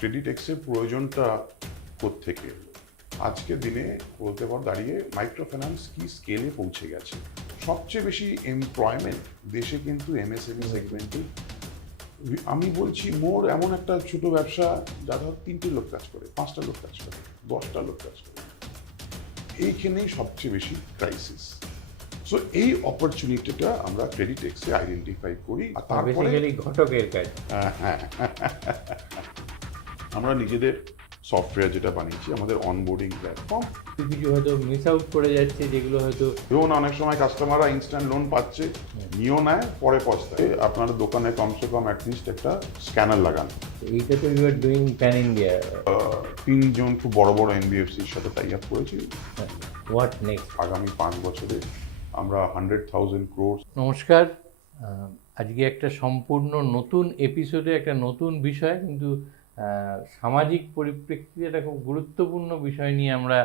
ক্রেডিটেক্সের প্রয়োজনটা কোত্থেকে এলো? আজকের দিনে বলতে পার দাঁড়িয়ে মাইক্রো ফাইন্যান্স কি স্কেলে পৌঁছে গেছে। সবচেয়ে বেশি এমপ্লয়মেন্ট দেশে কিন্তু এমএসএমই সেগমেন্টে। আমি বলছি মোর এমন একটা ছোট ব্যবসা যা ধর 3টে লোক কাজ করে, 5টা লোক কাজ করে, 10টা লোক কাজ করে, এইখানেই সবচেয়ে বেশি ক্রাইসিস। সো এই অপরচুনিটিটা আমরা ক্রেডিটেক্সে আইডেন্টিফাই করি আর তারপরে ঘটকের কাজ। হ্যাঁ, আমরা নিজেদের সফটওয়্যার যেটা বানিয়েছি, আমাদের অনবোর্ডিং প্ল্যাটফর্ম, কিছু হয়তো মিস আউট করে যাচ্ছে, যেগুলো হয়তো লোন অনেক সময় কাস্টমাররা ইনস্ট্যান্ট লোন পাচ্ছে, নিয়েও নেয়, পরে পস্তায়। আপনার দোকানে কমসে কম অ্যাটলিস্ট একটা স্ক্যানার লাগান। এইটা তো you are doing pan India. 3জন খুব বড় বড় এনবিএফসির সাথে টাই আপ করেছি। What next? আগামী 5 বছরে আমরা 100,000 crore। নমস্কার, আজকে একটা সম্পূর্ণ নতুন এপিসোডে একটা নতুন বিষয়, কিন্তু সামাজিক পরিপ্রেক্ষিতে একটা খুব গুরুত্বপূর্ণ বিষয় নিয়ে আমরা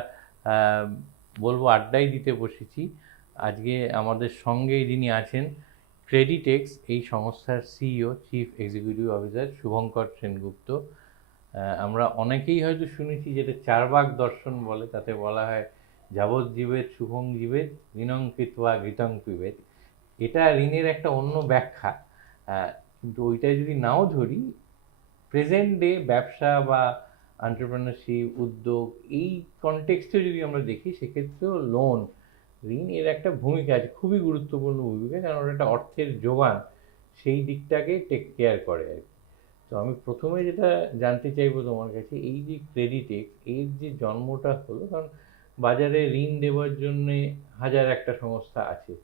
বলবো আড্ডাই দিতে বসেছি। আজকে আমাদের সঙ্গে যিনি আছেন, ক্রেডিটেক্স এই সংস্থার CEO, chief executive officer Shubhankar Sengupta. আমরা অনেকেই হয়তো শুনেছি যেটা চারবাক দর্শন বলে, তাতে বলা হয় যাবজ্জীবের শুভং জীবের ঋণং কৃত্বা ঘৃতং পিবেত। এটা ঋণের একটা অন্য ব্যাখ্যা, কিন্তু ওইটাই যদি নাও ধরি, প্রেজেন্ট ডে ব্যবসা বা এন্টারপ্রেনারশিপ, উদ্যোগ, এই কনটেক্সটে যদি আমরা দেখি, সেক্ষেত্রেও লোন, ঋণ এর একটা ভূমিকা আছে, খুবই গুরুত্বপূর্ণ ভূমিকা, কারণ ওটা একটা অর্থের যোগান, সেই দিকটাকে টেক কেয়ার করে আর কি। তো আমি প্রথমে যেটা জানতে চাইবো তোমার কাছে, এই যে ক্রেডিটেক্স এর যে জন্মটা হলো, কারণ বাজারে ঋণ দেওয়ার জন্যে হাজার একটা সংস্থা আছে,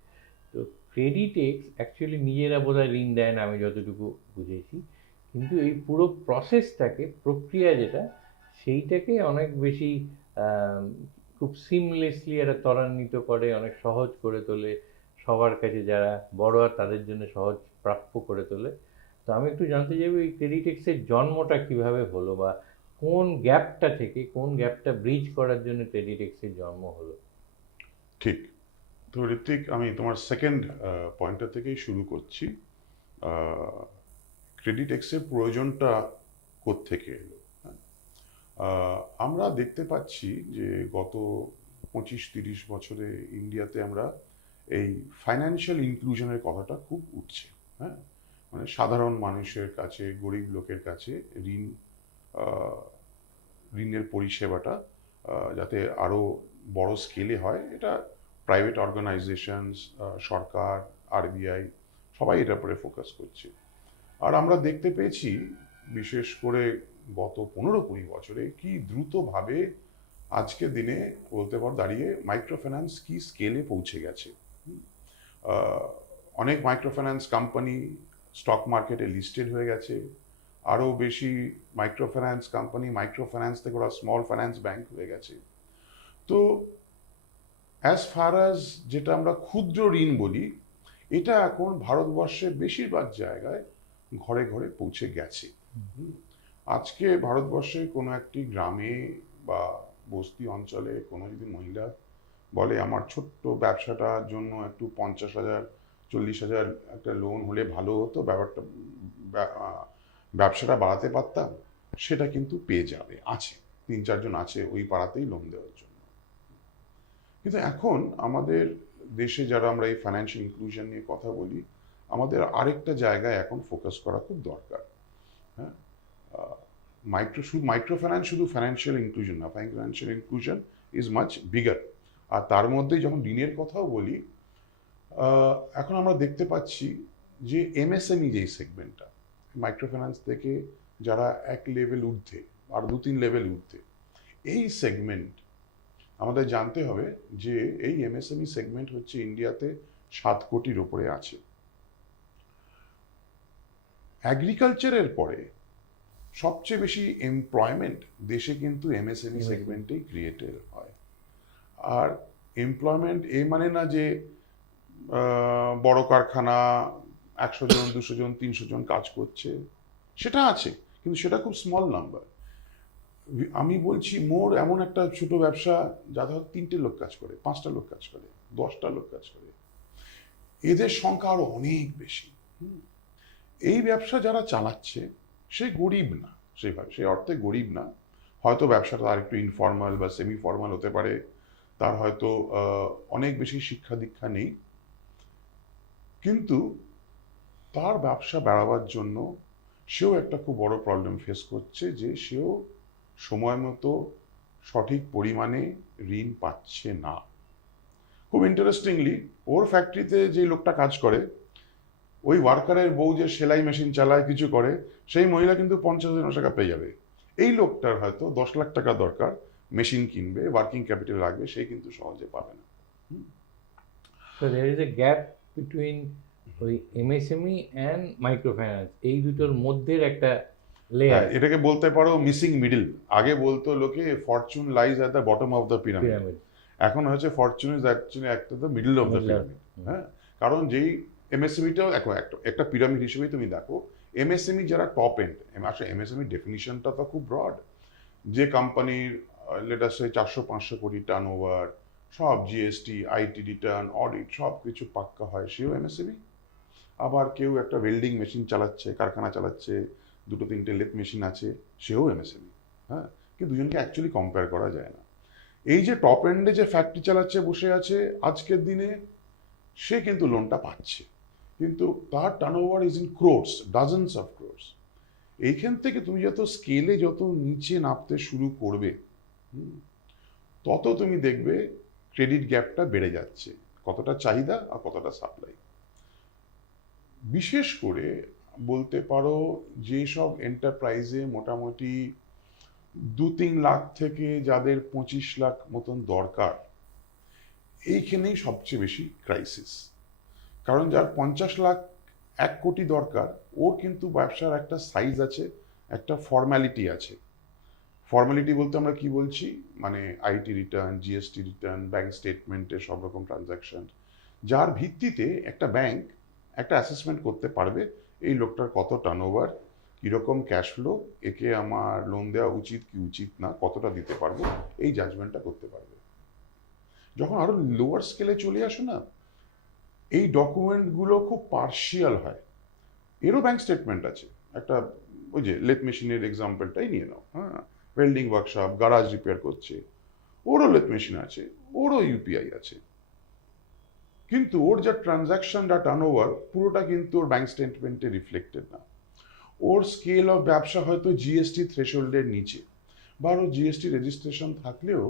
তো ক্রেডিটেক্স অ্যাকচুয়ালি নিজেরা বোধহয় ঋণ দেয় না, আমি যতটুকু বুঝেছি, কিন্তু এই পুরো প্রসেসটাকে, প্রক্রিয়া যেটা, সেইটাকে অনেক বেশি খুব সিমলেসলি একটা ত্বরান্বিত করে, অনেক সহজ করে তোলে, সবার কাছে যারা বড় আর তাদের জন্য সহজ প্রাপ্য করে তোলে। তো আমি একটু জানতে চাইবো, এই ক্রেডিটেক্সের জন্মটা কিভাবে হলো, বা কোন গ্যাপটা থেকে, কোন গ্যাপটা ব্রিজ করার জন্য ক্রেডিটেক্সের জন্ম হলো? ঠিক। তো ঋত্বিক, আমি তোমার সেকেন্ড পয়েন্টটা থেকেই শুরু করছি। ক্রেডিটেক্সের প্রয়োজনটা কোত্থেকে এলো? আমরা দেখতে পাচ্ছি যে গত 25-30 বছরে ইন্ডিয়াতে আমরা এই ফাইন্যান্সিয়াল ইনক্লুশনের কথাটা খুব উঠছে। হ্যাঁ, মানে সাধারণ মানুষের কাছে, গরিব লোকের কাছে ঋণের পরিষেবাটা যাতে আরও বড় স্কেলে হয়, এটা প্রাইভেট অর্গানাইজেশনস, সরকার, আরবিআই সবাই এটার উপরে ফোকাস করছে। আর আমরা দেখতে পেয়েছি বিশেষ করে গত 15-20 বছরে কি দ্রুতভাবে আজকের দিনে বলতে পার দাঁড়িয়ে মাইক্রো ফাইন্যান্স কি স্কেলে পৌঁছে গেছে। অনেক মাইক্রো ফাইন্যান্স কোম্পানি স্টক মার্কেটে লিস্টেড হয়ে গেছে। আরও বেশি micro finance company micro finance থেকে ওরা স্মল ফাইন্যান্স ব্যাংক হয়ে গেছে। তো অ্যাজ ফার অ্যাজ যেটা আমরা ক্ষুদ্র ঋণ বলি, এটা এখন ভারতবর্ষের বেশিরভাগ জায়গায় ঘরে ঘরে পৌঁছে গেছে। আজকে ভারতবর্ষে কোনো একটি গ্রামে বা বস্তি অঞ্চলে কোনো যদি মহিলা বলে আমার ছোট্ট ব্যবসাটার জন্য একটু 50,000 40,000 একটা লোন হলে ভালো হতো, ব্যবসাটা বাড়াতে পারতাম, সেটা কিন্তু পেয়ে যাবে। আছে 3-4 জন আছে ওই পাড়াতেই লোন দেওয়ার জন্য। কিন্তু এখন আমাদের দেশে যারা আমরা এই ফাইন্যান্সিয়াল ইনক্লুশন নিয়ে কথা বলি, আমাদের আরেকটা জায়গায় এখন ফোকাস করা খুব দরকার। হ্যাঁ, মাইক্রো ফাইন্যান্স শুধু ফাইন্যান্সিয়াল ইনক্লুশন না, financial inclusion is much bigger. আর তার মধ্যে যখন ঋণের কথাও বলি, এখন আমরা দেখতে পাচ্ছি যে এমএসএমই যেই সেগমেন্টটা, মাইক্রো ফাইন্যান্স থেকে যারা এক লেভেল ঊর্ধ্বে আর 2-3 লেভেল ঊর্ধ্বে, এই সেগমেন্ট আমাদের জানতে হবে যে এই এমএসএমই সেগমেন্ট হচ্ছে ইন্ডিয়াতে 7 কোটির উপরে আছে। অ্যাগ্রিকালচারের পরে সবচেয়ে বেশি এমপ্লয়মেন্ট দেশে কিন্তু এমএসএমই সেগমেন্টেই ক্রিয়েটেড হয়। আর এমপ্লয়মেন্ট এই মানে না যে বড় কারখানা 100 জন, 200 জন, 300 জন কাজ করছে, সেটা আছে, কিন্তু সেটা খুব স্মল নাম্বার। আমি বলছি মোর এমন একটা ছোট ব্যবসা যা ধর 3টে লোক কাজ করে, 5টা লোক কাজ করে, 10টা লোক কাজ করে, এদের সংখ্যা আরো অনেক বেশি। এই ব্যবসা যারা চালাচ্ছে সে গরিব না, সেইভাবে, সেই অর্থে গরিব না। হয়তো ব্যবসাটা আর একটু ইনফর্মাল বা সেমি ফর্মাল হতে পারে, তার হয়তো অনেক বেশি শিক্ষা দীক্ষা নেই, কিন্তু তার ব্যবসা বাড়াবার জন্য সেও একটা খুব বড় প্রবলেম ফেস করছে, যে সেও সময় মতো সঠিক পরিমাণে ঋণ পাচ্ছে না। খুব ইন্টারেস্টিংলি, ওর ফ্যাক্টরিতে যে লোকটা কাজ করে, ওই ওয়ার্কারের বউ যে সেলাই মেশিন চালায়, কিছু করে, সেই মহিলা কিন্তু 50,000 টাকা পেয়ে যাবে। এই লোকটার হয়তো 10 লাখ টাকা দরকার, মেশিন কিনবে, ওয়ার্কিং ক্যাপিটাল লাগবে, সে কিন্তু সহজে পাবে না। So there is a gap between ওই এমএসএমই অ্যান্ড মাইক্রোফাইন্যান্স, এই দুটোর মধ্যের একটা লেয়ার, এটাকে বলতে পারো মিসিং মিডিল। আগে বলতো লোকে Fortune lies at the bottom of the pyramid, pyramid. এখন হচ্ছে ফরচুন ইজ অ্যাকচুয়ালি একটা the middle of the pyramid. হ্যাঁ, কারণ যেই এমএসএমইটাও দেখো একটা পিরামিড হিসেবেই তুমি দেখো, এমএসএমই যারা টপ এন্ড, আসলে এমএসএমই ডেফিনিশনটা তো খুব ব্রড। যে কোম্পানির লেটাস 400-500 কোটি টার্ন ওভার, সব জিএসটি, আইটি রিটার্ন, অডিট সব কিছু পাক্কা হয়, সেও এমএসএমই। আবার কেউ একটা ওয়েল্ডিং মেশিন চালাচ্ছে, কারখানা চালাচ্ছে, 2-3টে লেথ মেশিন আছে, সেও এমএসএমই। হ্যাঁ, কিন্তু দুজনকে অ্যাকচুয়ালি কম্পেয়ার করা যায় না। এই যে টপ এন্ডে যে ফ্যাক্টরি চালাচ্ছে, বসে আছে, আজকের দিনে সে কিন্তু লোনটা পাচ্ছে, কিন্তু তার turnover is in crores, dozens of crores. এইখান থেকে তুমি যত স্কেলে যত নিচে নামতে শুরু করবে, তত তুমি দেখবে ক্রেডিট গ্যাপটা বেড়ে যাচ্ছে, কতটা চাহিদা আর কতটা সাপ্লাই। বিশেষ করে বলতে পারো যেসব এন্টারপ্রাইজে মোটামুটি 2-3 লাখ থেকে যাদের 25 লাখ মতন দরকার, এইখানেই সবচেয়ে বেশি ক্রাইসিস। কারণ যার 50 লাখ 1 কোটি দরকার, ওর কিন্তু ব্যবসার একটা সাইজ আছে, একটা ফর্ম্যালিটি আছে। ফর্ম্যালিটি বলতে আমরা কি বলছি, মানে IT return, GST return, bank স্টেটমেন্টে সব রকম ট্রানজাকশন, যার ভিত্তিতে একটা ব্যাংক একটা অ্যাসেসমেন্ট করতে পারবে এই লোকটার কত টার্নওভার, কীরকম ক্যাশ ফ্লো, একে আমার লোন দেওয়া উচিত কি উচিত না, কতটা দিতে পারবো, এই জাজমেন্টটা করতে পারবে। যখন আরো লোয়ার স্কেলে চলে আসে না, এই ডকুমেন্টগুলো খুব পার্শিয়াল হয়। এরও ব্যাংক স্টেটমেন্ট আছে, একটা ওই যে লেথ মেশিনের এক্সাম্পলটাই নিয়ে নাও, হ্যাঁ, ওয়েল্ডিং ওয়ার্কশপ, গারাজ রিপেয়ার করছে, ওরও লেথ মেশিন আছে, ওরও ইউপিআই আছে, কিন্তু ওর যা ট্রানজাকশন বা টার্নওভার পুরোটা কিন্তু ওর ব্যাংক স্টেটমেন্টে রিফ্লেক্টেড না। ওর স্কেল অফ ব্যবসা হয়তো জিএসটি থ্রেশহোল্ডের নিচে, বা ওর জিএসটি রেজিস্ট্রেশন থাকলেও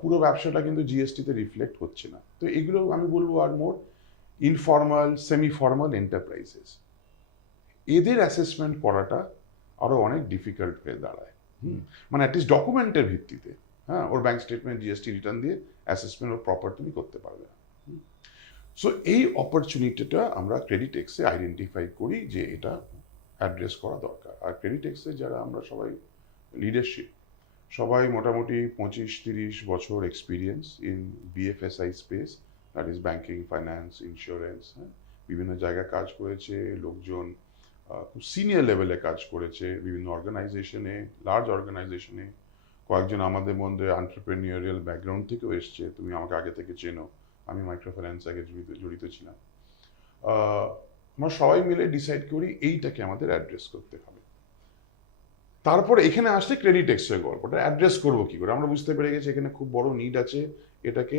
পুরো ব্যবসাটা কিন্তু জিএসটিতে রিফ্লেক্ট হচ্ছে না। তো এগুলো আমি বলবো আর মোর ইনফর্মাল, সেমি ফর্মাল এন্টারপ্রাইজেস, এদের অ্যাসেসমেন্ট করাটা আরো অনেক ডিফিকাল্ট হয়ে দাঁড়ায়। মানে অ্যাটলিস্ট ডকুমেন্টের ভিত্তিতে, হ্যাঁ, ওর ব্যাংক স্টেটমেন্ট, জিএসটি রিটার্ন দিয়ে অ্যাসেসমেন্ট ওর প্রপার তুমি করতে পারবে না। সো এই অপরচুনিটিটা আমরা ক্রেডিট এক্সে আইডেন্টিফাই করি যে এটা অ্যাড্রেস করা দরকার। আর ক্রেডিট এক্সে যারা আমরা সবাই লিডারশিপ, সবাই মোটামুটি 25-30 বছর experience in বিএফএসআই space, that is banking, finance, insurance, হ্যাঁ, বিভিন্ন জায়গায় কাজ করেছে লোকজন, খুব সিনিয়র লেভেলে কাজ করেছে বিভিন্ন অর্গানাইজেশনে, লার্জ অর্গানাইজেশনে। কয়েকজন আমাদের মধ্যে এন্টারপ্রেনিউরিয়াল ব্যাকগ্রাউন্ড থেকেও এসছে, তুমি আমাকে আগে থেকে চেনো, আমি মাইক্রো ফাইন্যান্স আগে জড়িত ছিলাম। আমরা সবাই মিলে ডিসাইড করি এইটাকে আমাদের অ্যাড্রেস করতে হবে। তারপরে এখানে আসছে ক্রেডিট এক্সের গল্পটা, অ্যাড্রেস করবো কি করে। আমরা বুঝতে পেরে গেছি এখানে খুব বড় নিড আছে, এটাকে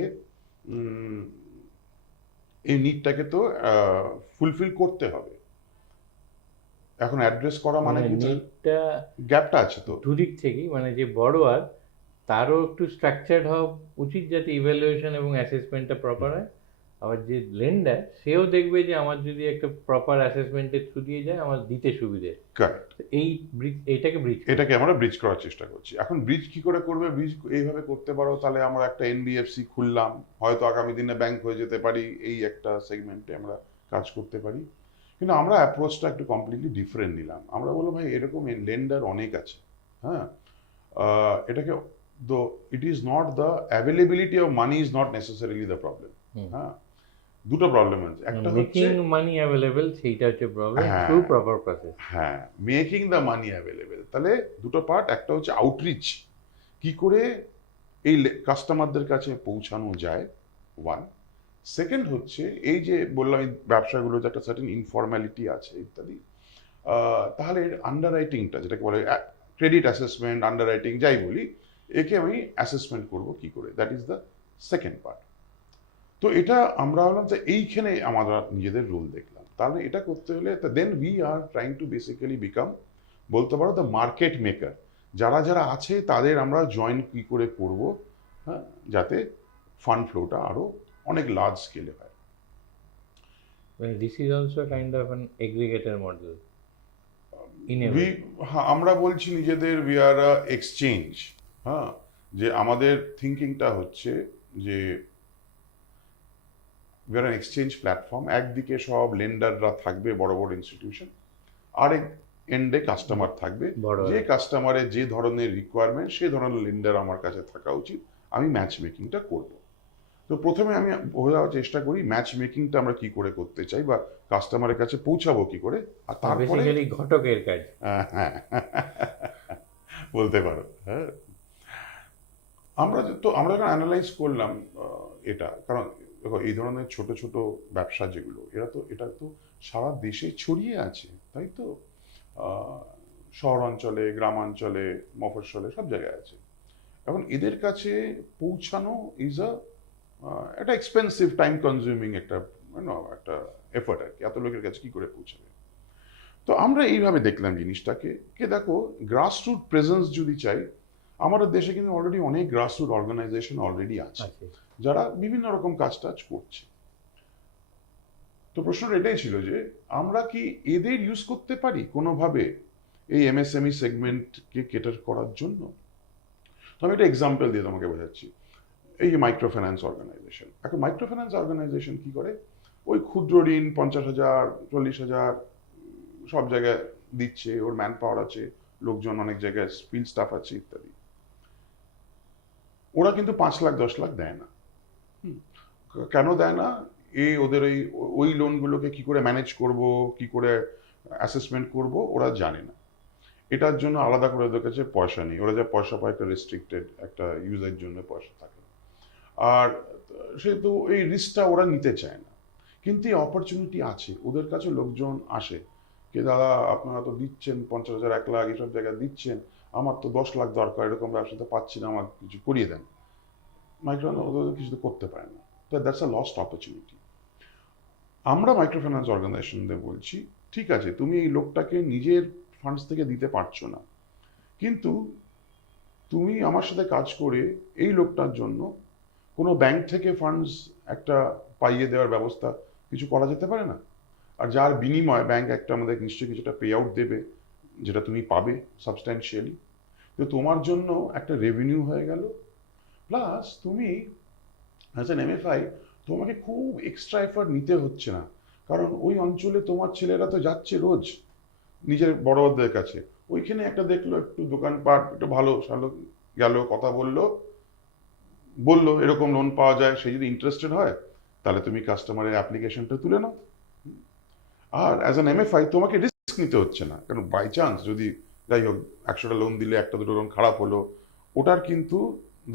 এই নিডটাকে তো ফুলফিল করতে হবে। এখন অ্যাড্রেস করা মানে কি, নিডটা গ্যাপটা আছে তো দুদিক থেকেই, মানে যে বড়োয়ার তারও একটু স্ট্রাকচার্ড হওয়া উচিত যাতে ইভ্যালুয়েশন এবং অ্যাসেসমেন্টটা প্রপার হয়, আবার যে লেন্ডার সেও দেখবে যে আমার যদি একটা প্রপার অ্যাসেসমেন্টের থ্রু দিয়ে যায় আমার দিতে সুবিধে। কারেক্ট, এই ব্রিজ, এটাকে আমরা ব্রিজ করার চেষ্টা করছি। এখন ব্রিজ কি করে করবে, ব্রিজ এইভাবে করতে পারো, তাহলে আমরা একটা এনবিএফসি খুললাম, হয়তো আগামী দিনে ব্যাংক হয়ে যেতে পারি, এই একটা সেগমেন্টে আমরা কাজ করতে পারি। কিন্তু আমরা অ্যাপ্রোচটা একটু কমপ্লিটলি ডিফারেন্ট নিলাম। আমরা বলবো ভাই এরকম লেন্ডার অনেক আছে, হ্যাঁ, এটাকে it is not the availability of money is not necessarily the problem. হ্যাঁ, দুটো প্রবলেম আছে, একটা হচ্ছে মেকিং মানি অ্যাভেলেবল, সেইটা হচ্ছে প্রবলেম, থ্রু প্রপার প্রসেস। হ্যাঁ, মেকিং দ্য মানি অ্যাভেলেবেল, তাহলে দুটো পার্ট, একটা হচ্ছে আউটরিচ, কি করে এই কাস্টমারদের কাছে পৌঁছানো যায়, ওয়ান। সেকেন্ড হচ্ছে এই যে বললাম এই ব্যবসাগুলো যে একটা সার্টেন ইনফর্ম্যালিটি আছে ইত্যাদি, তাহলে আন্ডার রাইটিংটা যেটাকে বলে ক্রেডিট অ্যাসেসমেন্ট, আন্ডার রাইটিং যাই বলি, একে আমি অ্যাসেসমেন্ট করব কি করে, that is the second part. তো এটা আমরা ভাবলাম যে এইখানে আমরা নিজেদের রোল দেখলাম, তাহলে এটা করতে হলে then we are trying to basically become, বলতে পারো দ্য মার্কেট মেকার। যারা যারা আছে তাদের আমরা জয়েন কি করে করব, হ্যাঁ, যাতে ফান্ড ফ্লোটা আরো অনেক লার্জ স্কেলে হয়। This is also kind of an aggregator model in a way. হ্যাঁ, আমরা বলছি নিজেদের উই আর এক্সচেঞ্জ। হ্যাঁ, যে আমাদের থিঙ্কিংটা হচ্ছে যে উই আর এক্সচেঞ্জ প্ল্যাটফর্ম। একদিকে সব লেন্ডাররা থাকবে, বড় বড় ইনস্টিটিউশন, আরেক এন্ডে কাস্টমার থাকবে। বড় যে কাস্টমারের যে ধরনের রিকোয়ারমেন্ট সে ধরনের লেন্ডার আমার কাছে থাকা উচিত, আমি ম্যাচ মেকিংটা করব। তো প্রথমে আমি বোঝার চেষ্টা করি ম্যাচ মেকিংটা আমরা কি করে করতে চাই, বা কাস্টমারের কাছে পৌঁছাবো কি করে, আর তারপরে বেসিক্যালি ঘটকের কাজ। হ্যাঁ, বলতে পারো। হ্যাঁ, আমরা যখন অ্যানালাইজ করলাম এটা, কারণ দেখো এই ধরনের ছোট ছোট ব্যবসা যেগুলো, এটা তো সারা দেশে ছড়িয়ে আছে, তাই তো? শহরাঞ্চলে, গ্রামাঞ্চলে, মফস্বলে, সব জায়গায় আছে। এখন এদের কাছে পৌঁছানো ইজ একটা এক্সপেন্সিভ, টাইম কনজিউমিং একটা এফোর্ট আর কি, এত লোকের কাছে কি করে পৌঁছাবে। তো আমরা এইভাবে দেখলাম জিনিসটাকে, দেখো গ্রাসরুট প্রেজেন্স যদি চাই, আমাদের দেশে কিন্তু অলরেডি অনেক গ্রাসরুট অর্গানাইজেশন অলরেডি আছে, যারা বিভিন্ন রকম কাজ টাজ করছে। তো প্রশ্নটা এটাই ছিল যে আমরা কি এদের ইউজ করতে পারি কোনোভাবে এই এমএসএমই সেগমেন্টকে কেটার করার জন্য। তো আমি একটা এক্সাম্পল দিয়ে তোমাকে বোঝাচ্ছি। এই যে মাইক্রো ফাইন্যান্স অর্গানাইজেশন, এখন মাইক্রো ফাইন্যান্স অর্গানাইজেশন কি করে, ওই ক্ষুদ্র ঋণ 50,000, 40,000 সব জায়গায় দিচ্ছে, ওর ম্যান পাওয়ার আছে, লোকজন অনেক জায়গায়, ফিল্ড স্টাফ আছে ইত্যাদি। ওরা কিন্তু 5 লাখ 10 লাখ দেয় না। কেন দেয় না? ওদের ওই লোনগুলোকে কি করে ম্যানেজ করব, কি করে অ্যাসেসমেন্ট করব, ওরা জানে না। এটার জন্য আলাদা করে ওদের কাছে পয়সা নেই, ওরা যা পয়সা পায় একটা রেস্ট্রিক্টেড একটা ইউজের জন্য পয়সা থাকে। আর সেহেতু এই রিস্কটা ওরা নিতে চায় না। কিন্তু এই অপরচুনিটি আছে, ওদের কাছে লোকজন আসে, কে দাদা আপনারা তো দিচ্ছেন 50,000, 1 লাখ এইসব জায়গায় দিচ্ছেন, আমার তো 10 লাখ দরকার, এরকম ব্যবসাতে পাচ্ছি না, আমার কিছু করিয়ে দেন। মাইক্রো ওদের কিছু করতে পারে না, তো দ্যাটস আ লস্ট অপরচুনিটি। আমরা মাইক্রো ফাইন্যান্স অর্গানাইজেশনদের বলছি, ঠিক আছে তুমি এই লোকটাকে নিজের ফান্ডস থেকে দিতে পারছো না, কিন্তু তুমি আমার সাথে কাজ করে এই লোকটার জন্য কোনো ব্যাংক থেকে ফান্ডস একটা পাইয়ে দেওয়ার ব্যবস্থা কিছু করা যেতে পারে না? আর যার বিনিময়ে ব্যাংক একটা আমাদের নিশ্চয়ই কিছুটা পে আউট দেবে, যেটা তুমি পাবে সাবস্ট্যান্সিয়ালি। তো তোমার জন্য একটা রেভিনিউ হয়ে গেল, প্লাস তুমি অ্যাজ অ্যান এমএফআই তোমাকে খুব এক্সট্রা এফার্ট নিতে হচ্ছে না, কারণ ওই অঞ্চলে তোমার ছেলেরা তো যাচ্ছে রোজ নিজের বড়দের কাছে, ওইখানে একটা দেখলো একটু দোকানপাট একটু ভালো সালো, গেল কথা বললো এরকম লোন পাওয়া যায়, সে যদি ইন্টারেস্টেড হয় তাহলে তুমি কাস্টমারের অ্যাপ্লিকেশনটা তুলে নাও। আর অ্যাজ অ্যান এমএফআই তোমাকে রিস্ক নিতে হচ্ছে না, কারণ বাই চান্স যদি যাই হোক 100টা লোন দিলে 1টা 2টো লোন খারাপ হলো, ওটার কিন্তু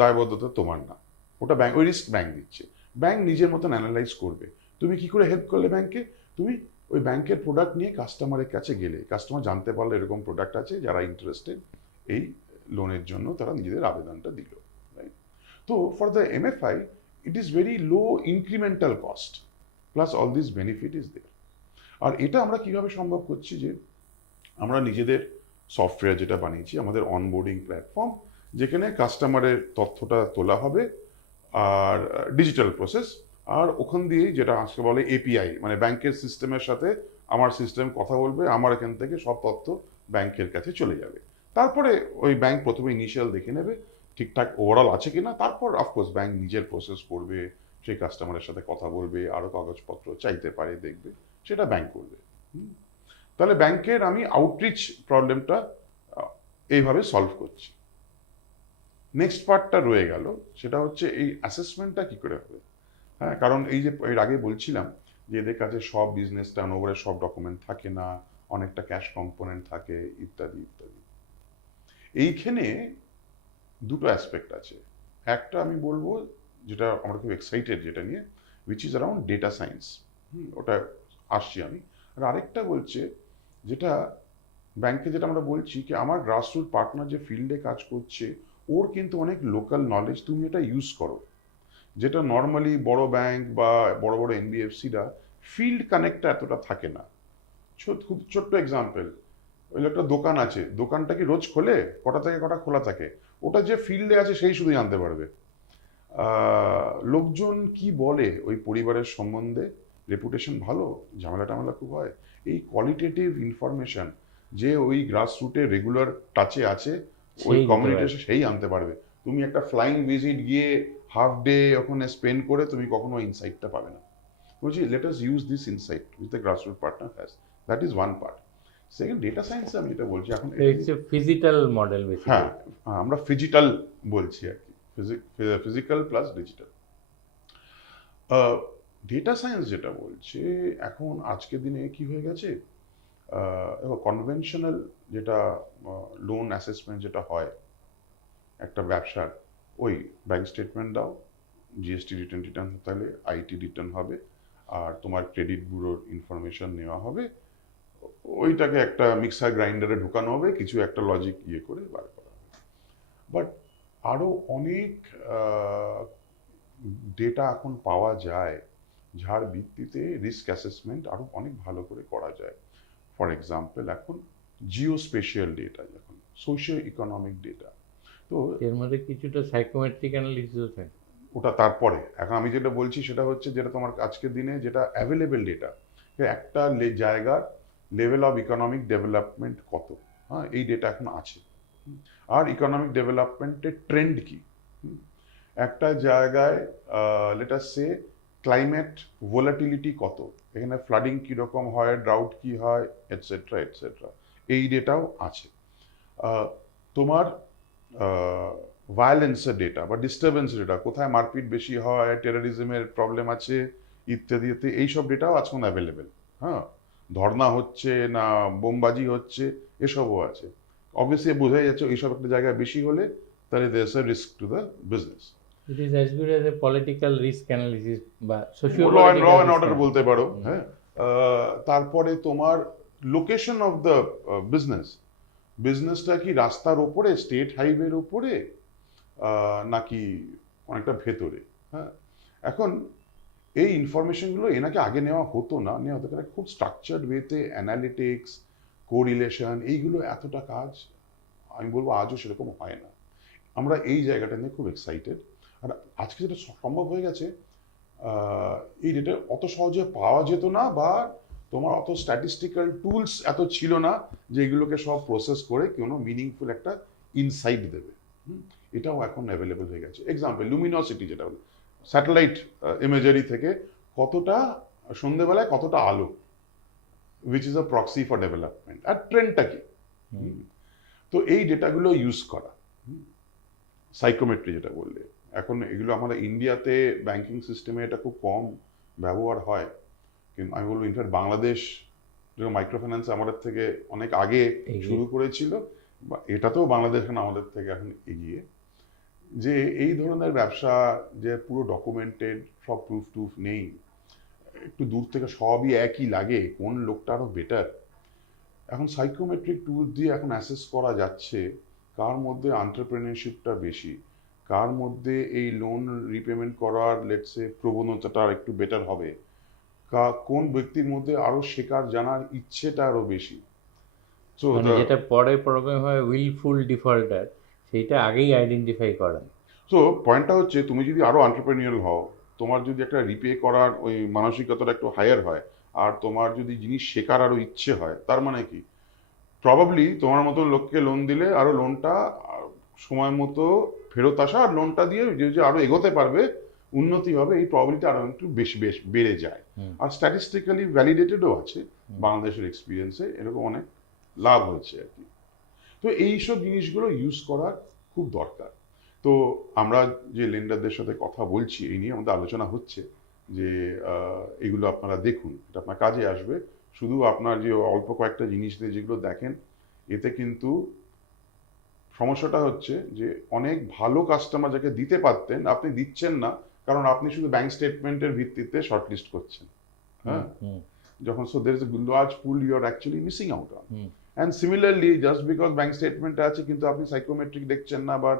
দায়বদ্ধতা তোমার না, ওটা ব্যাংক, ওই রিস্ক ব্যাংক দিচ্ছে। ব্যাংক নিজের মতন অ্যানালাইজ করবে। তুমি কি করে হেল্প করলে ব্যাংকে, তুমি ওই ব্যাংকের প্রোডাক্ট নিয়ে কাস্টমারের কাছে গেলে, কাস্টমার জানতে পারলো এরকম প্রোডাক্ট আছে, যারা ইন্টারেস্টেড এই লোনের জন্য তারা নিজেদের আবেদনটা দিল, রাইট? তো for the MFI it is very low incremental cost, plus all this benefit is there. আর এটা আমরা কিভাবে সম্ভব করছি, যে আমরা নিজেদের সফটওয়্যার যেটা বানিয়েছি, আমাদের অনবোর্ডিং প্ল্যাটফর্ম, যেখানে কাস্টমারের তথ্যটা তোলা হবে, আর ডিজিটাল প্রসেস, আর ওখান দিয়েই যেটা আজকে বলে এপিআই, মানে ব্যাংকের সিস্টেমের সাথে আমার সিস্টেম কথা বলবে, আমার এখান থেকে সব তথ্য ব্যাংকের কাছে চলে যাবে। তারপরে ওই ব্যাংক প্রথমে ইনিশিয়াল দেখে নেবে ঠিকঠাক ওভারঅল আছে কিনা, তারপর অফকোর্স ব্যাংক নিজের প্রসেস করবে, সেই কাস্টমারের সাথে কথা বলবে, আরও কাগজপত্র চাইতে পারে, দেখবে, সেটা ব্যাংক করবে। তাহলে ব্যাংকের আমি আউটরিচ প্রবলেমটা এইভাবে সলভ করছি। নেক্সট পার্টটা রয়ে গেল, সেটা হচ্ছে এই অ্যাসেসমেন্টটা কি করে হবে। হ্যাঁ, কারণ এই যে এর আগে বলছিলাম যে এদের কাছে সব বিজনেস টার্নওভারের সব ডকুমেন্ট থাকে না, অনেকটা ক্যাশ কম্পোনেন্ট থাকে, ইত্যাদি ইত্যাদি। এইখানে দুটো অ্যাসপেক্ট আছে। একটা আমি বলবো, যেটা আমরা খুব এক্সাইটেড যেটা নিয়ে, which is around data science, ওটা আসছি আমি। আর আরেকটা বলছে যেটা ব্যাংকে যেটা আমরা বলছি কি আমার গ্রাসরুট পার্টনার যে ফিল্ডে কাজ করছে ওর কিন্তু অনেক লোকাল নলেজ, তুমি এটা ইউজ করো, যেটা নর্মালি বড় ব্যাংক বা বড় বড় এনবিএফসিরা ফিল্ড কানেক্টটা এতটা থাকে না। খুব ছোট্ট এক্সাম্পল, ওই একটা দোকান আছে, দোকানটা কি রোজ খোলে, কটা থেকে কটা খোলা থাকে, ওটা যে ফিল্ডে আছে সেই শুধু জানতে পারবে। লোকজন কি বলে ওই পরিবারের সম্বন্ধে, রেপুটেশন ভালো, ঝামেলা টামেলা খুব হয়, এই কোয়ালিটেটিভ ইনফরমেশন যে ওই গ্রাসরুটে রেগুলার টাচে আছে ওই সেই দিতে কমিউনিটি পারে। সেই আনতে পারবে। তুমি একটা ফ্লাইং ভিজিট গিয়ে হাফ ডে ওখানে স্পেন্ড করে তুমি কখনো ইনসাইটটা পাবে না। বলছি let us use this insight with the grassroot partner has, that is one part. Second, data science আমি যেটা বলছি এখন ইটস এ ফিজিক্যাল মডেল হ্যাঁ, বেসিক্যালি। আমরা ফিজিটাল বলছি আর কি, physical plus digital. Data science যেটা বলছে এখন আজকের দিনে কি হয়ে গেছে, কনভেনশনাল যেটা লোন অ্যাসেসমেন্ট যেটা হয় একটা ব্যবসার, ওই ব্যাংক স্টেটমেন্ট দাও, জিএসটি রিটার্ন রিটার্ন তাহলে আইটি রিটার্ন হবে, আর তোমার ক্রেডিট ব্যুরোর ইনফরমেশন নেওয়া হবে, ওইটাকে একটা মিক্সার গ্রাইন্ডারে ঢুকানো হবে, কিছু একটা লজিক ইয়ে করে বার করা হবে। বাট আরও অনেক ডেটা এখন পাওয়া যায় যার ভিত্তিতে রিস্ক অ্যাসেসমেন্ট আরও অনেক ভালো করে করা যায়। ফর এক্সাম্পল এখন জিও স্পেশিয়াল ডেটা, যখন সোশিও ইকোনমিক ডেটা, তো এর মধ্যে কিছুটা সাইকোমেট্রিক অ্যানালিসিসও থাকে। ওটা তারপরে, এখন আমি যেটা বলছি সেটা হচ্ছে যেটা তোমার আজকের দিনে যেটা অ্যাভেলেবেল ডেটা, একটা জায়গার লেভেল অফ ইকোনমিক ডেভেলপমেন্ট কত, হ্যাঁ এই ডেটা এখন আছে। আর ইকোনমিক ডেভেলপমেন্টের ট্রেন্ড কি, একটা জায়গায় লেটাস সে ক্লাইমেট ভোলাটিলিটি কত, এখানে ফ্লাডিং কীরকম হয়, ড্রাউট কি হয়, এটসেট্রা এটসেট্রা, এই ডেটাও আছে। তোমার ভায়োলেন্সের ডেটা বা ডিস্টারবেন্স ডেটা, কোথায় মারপিট বেশি হয়, টেরোরিজমের প্রবলেম আছে ইত্যাদি, এইসব ডেটাও এখন অ্যাভেলেবেল। হ্যাঁ, ধর্না হচ্ছে না বোমবাজি হচ্ছে, এসবও আছে। অবভিয়াসলি বোঝাই যাচ্ছে এইসব একটা জায়গায় বেশি হলে তাহলে there is a risk to the business. It is as good as a political risk analysis বা socio law political and risk. Order বলতে পারো। হ্যাঁ, তারপরে তোমার লোকেশন অফ দ্য বিজনেস, বিজনেসটা কি রাস্তার ওপরে, স্টেট হাইওয়ের ওপরে, নাকি অনেকটা ভেতরে। হ্যাঁ, এখন এই ইনফরমেশনগুলো এনাকে আগে নেওয়া হতো না, নেওয়া হতো কারণ খুব স্ট্রাকচার্ড ওয়েতে অ্যানালিটিক্স, কোরিলেশন, এইগুলো এতটা কাজ আমি বলবো আজও সেরকম হয় না। আমরা এই জায়গাটা নিয়ে খুব এক্সাইটেড। আর আজকে যেটা সম্ভব হয়ে গেছে, এই ডেটা অত সহজে পাওয়া যেত না, বা তোমার অত স্ট্যাটিস্টিক্যাল টুলস এত ছিল না যে এগুলোকে সব প্রসেস করে কোনো মিনিংফুল একটা ইনসাইট দেবে। এটাও এখন অ্যাভেলেবেল হয়ে গেছে। এক্সাম্পল লুমিনোসিটি, যেটা হলো স্যাটেলাইট ইমেজারি থেকে কতটা সন্ধেবেলায় কতটা আলো, which is a proxy for development, আর ট্রেন্ডটা কি। তো এই ডেটাগুলো ইউজ করা, সাইকোমেট্রি যেটা বললে, এখন এগুলো আমাদের ইন্ডিয়াতে ব্যাংকিং সিস্টেমে এটা খুব কম ব্যবহার হয়, কিন্তু আমি বলবো ইনফ্যাক্ট বাংলাদেশ যেরকম মাইক্রো ফাইন্যান্স আমাদের থেকে অনেক আগে শুরু করেছিল, এটাতেও বাংলাদেশ এখন আমাদের থেকে এখন এগিয়ে, যে এই ধরনের ব্যবসা যে পুরো ডকুমেন্টেড, সব প্রুফ টুফ নেই, একটু দূর থেকে সবই একই লাগে, কোন লোকটা আরো বেটার, এখন সাইকোমেট্রিক টুল দিয়ে এখন অ্যাসেস করা যাচ্ছে কার মধ্যে এন্টারপ্রেনারশিপটা বেশি, কার মধ্যে এই লোন রিপেমেন্ট করার লেটসে প্রবণতাটা একটু বেটার হবে, কোন ব্যক্তির মধ্যে আরো শেখার জানার ইচ্ছেটা আরো বেশি। মানে যেটা পরে প্রবলেম হয় উইলফুল ডিফল্টার, সেইটা আগেই আইডেন্টিফাই করা। তো পয়েন্টটা হচ্ছে তুমি যদি আরো এন্টারপ্রেনিউরাল হও, তোমার যদি একটা রিপে করার ওই মানসিকতাটা একটু হায়ার হয়, আর তোমার যদি জিনিস শেখার আরো ইচ্ছে হয়, তার মানে কি প্রবাবলি তোমার মতো লোককে লোন দিলে আরো লোনটা সময় মতো ফেরত আসা, আর লোনটা দিয়ে যে আরো এগোতে পারবে, উন্নতি হবে, এই প্রবাবিলিটি আরো একটু বেশি বেড়ে যায়। আর স্ট্যাটিস্টিক্যালি ভ্যালিডেটেডও আছে, বাংলাদেশের এক্সপিরিয়েন্সে এরকম অনেক লাভ হচ্ছে আর কি। তো এইসব জিনিসগুলো ইউজ করার খুব দরকার। তো আমরা যে লেন্ডারদের সাথে কথা বলছি, এই নিয়ে আমাদের আলোচনা হচ্ছে যে এগুলো আপনারা দেখুন, এটা আপনার কাজে আসবে। শুধু আপনার যে অল্প কয়েকটা জিনিস দিয়ে যেগুলো দেখেন, এতে কিন্তু সমস্যাটা হচ্ছে যে অনেক ভালো কাস্টমার যাকে দিতে পারতেন আপনি দিচ্ছেন না, কারণ আপনি শুধু ব্যাংক স্টেটমেন্টের ভিত্তিতে শর্টলিস্ট করছেন। হ্যাঁ, যখন so there is a large pool you are actually missing out on. Hmm. And similarly just because bank statement আছে কিন্তু আপনি সাইকোমেট্রিক দেখছেন না বা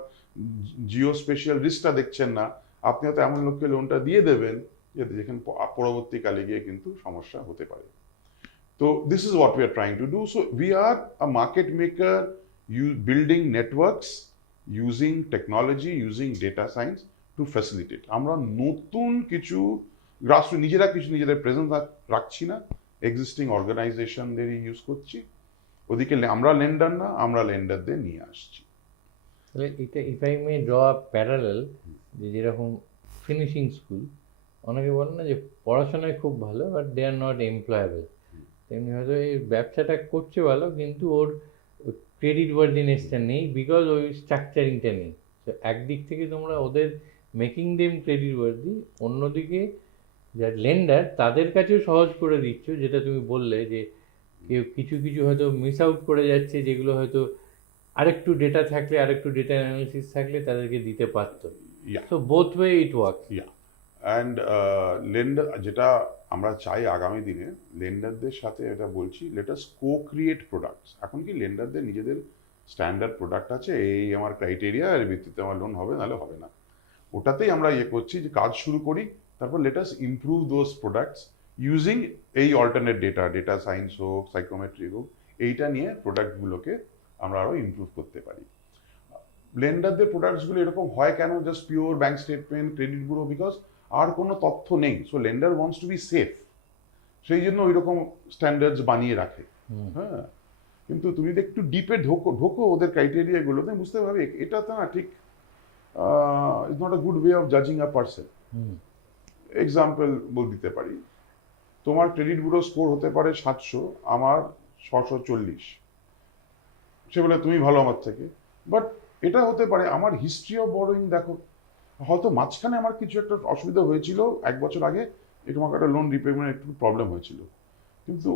জিও স্পেশাল রিস্কটা দেখছেন না, আপনি হয়তো এমন লোককে লোনটা দিয়ে দেবেন যেখানে পরবর্তীকালে গিয়ে কিন্তু সমস্যা হতে পারে। তো this is what we are trying to do. So we are a market maker building networks using technology, using data science two facilitate. আমরা নতুন কিছু গ্রাসরুট নিজেদের প্রেজেন্স রাখছি না, এক্সিস্টিং অর্গানাইজেশনদেরই ইউজ করছি। ওদিকে আমরা লেন্ডার না, আমরা লেন্ডারদের নিয়ে আসছি। তাহলে এটা if I may draw parallel, যে যেরকম ফিনিশিং স্কুল, অনেকে বলে না যে পড়াশোনায় খুব ভালো but they are not employable, তেমনি হয়তো এই ব্যবসাটা করছে ভালো কিন্তু ওর ক্রেডিট ওয়ার্দিনেসটা নেই বিকজ ওই স্ট্রাকচারিংটা নেই। তো একদিক থেকে তোমরা ওদের মেকিং দেম ক্রেডিট ওয়ার্দি, অন্যদিকে যারা লেন্ডার তাদের কাছেও সহজ করে দিচ্ছ, যেটা তুমি বললে যে কেউ কিছু কিছু হয়তো মিস আউট করে যাচ্ছে, যেগুলো হয়তো আরেকটু ডেটা থাকলে, আরেকটু ডেটা অ্যানালিসিস থাকলে তাদেরকে দিতে পারতো। Yeah. So both way it work. Yeah. And lender, যেটা আমরা চাই আগামী দিনে লেন্ডারদের সাথে, এটা বলছি, লেট আস কো ক্রিয়েট প্রোডাক্টস। এখন কি লেন্ডারদের নিজেদের স্ট্যান্ডার্ড প্রোডাক্ট আছে, এই আমার ক্রাইটেরিয়া, এর ভিত্তিতে আমার লোন হবে, নাহলে হবে না। ওটাতেই আমরা করছি যে কাজ শুরু করি, তারপর let us improve those products using এই অল্টারনেট ডেটা সায়েন্স হোক, সাইকোমেট্রি হোক, এইটা নিয়ে প্রোডাক্টগুলোকে আমরা আরও ইমপ্রুভ করতে পারি। লেন্ডারদের প্রোডাক্টসগুলো এরকম হয় কেন, just pure bank statement, credit bureau, because আর কোনো তথ্য নেই। So lender wants to be safe, সেই জন্য ওই রকম স্ট্যান্ডার্ডস বানিয়ে রাখে। হ্যাঁ, কিন্তু তুমি যদি একটু ডিপে ঢোকো ওদের ক্রাইটেরিয়াগুলোতে, বুঝতে পারবে এটা তো না ঠিক is not a good way of জাজিং আ পার্সন। এক্সাম্পল দিতে পারি, তোমার ক্রেডিট ব্যুরো স্কোর হতে পারে 700, আমার 640, সে বলে তুমি ভালো আমার থেকে। বাট এটা হতে পারে আমার হিস্ট্রি অফ বরোয়িং দেখো, হয়তো মাঝখানে আমার কিছু একটা অসুবিধা হয়েছিল 1 বছর আগে, একটু আমাকে একটা লোন রিপেমেন্ট একটু প্রবলেম হয়েছিল, কিন্তু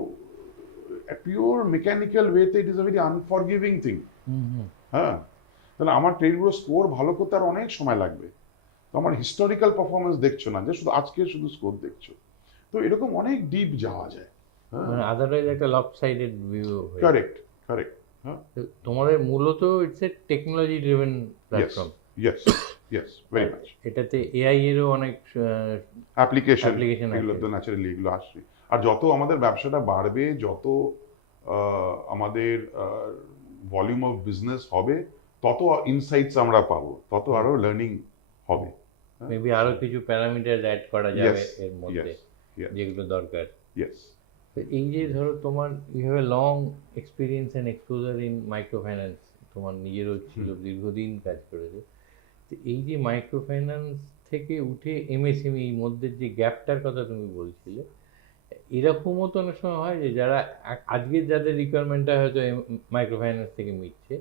পিওর মেকানিক্যাল ওয়েতে it is a very unforgiving thing. হ্যাঁ, তাহলে আমার ক্রেডিট ব্যুরো স্কোর ভালো করতে আর অনেক সময় লাগবে। তো আমার হিস্টোরিক্যাল পারফরমেন্স দেখছো না, যে শুধু আজকের শুধু স্কোর দেখছো। তো এরকম অনেক ডিপ যাওয়া যায়। মানে আদারওয়াইজ একটা লপসাইডেড ভিউ। Correct, correct. হ্যাঁ, তোমাদের মূলত it's a technology driven platform. Yes, very much. এটাতে এআই এরও অনেক অ্যাপ্লিকেশন, application এগুলো তো ন্যাচারালি এগুলো আসবে। আর যত আমাদের ব্যবসাটা বাড়বে, যত আমাদের ভলিউম অফ বিজনেস হবে, তত ইনসাইটস আমরা পাবো, তত আরো লার্নিং হবে। মেবি আরো কিছু প্যারামিটার অ্যাড করা যাবে Yes, এর মধ্যে, yes, যেগুলো দরকার। ইয়েস। তো এই যে ধরো তোমার you have a long experience and exposure in microfinance, তোমার নিজেরও ছিল, দীর্ঘদিন কাজ করেছে। তো এই যে মাইক্রো ফাইন্যান্স থেকে উঠে এমএসএমই, এই মধ্যে যে গ্যাপটার কথা তুমি বলছিলে, এরকমও তো অনেক সময় হয় যে যারা আজকের যাদের রিকোয়ারমেন্টটা হয়তো মাইক্রো ফাইন্যান্স থেকে মিটছে,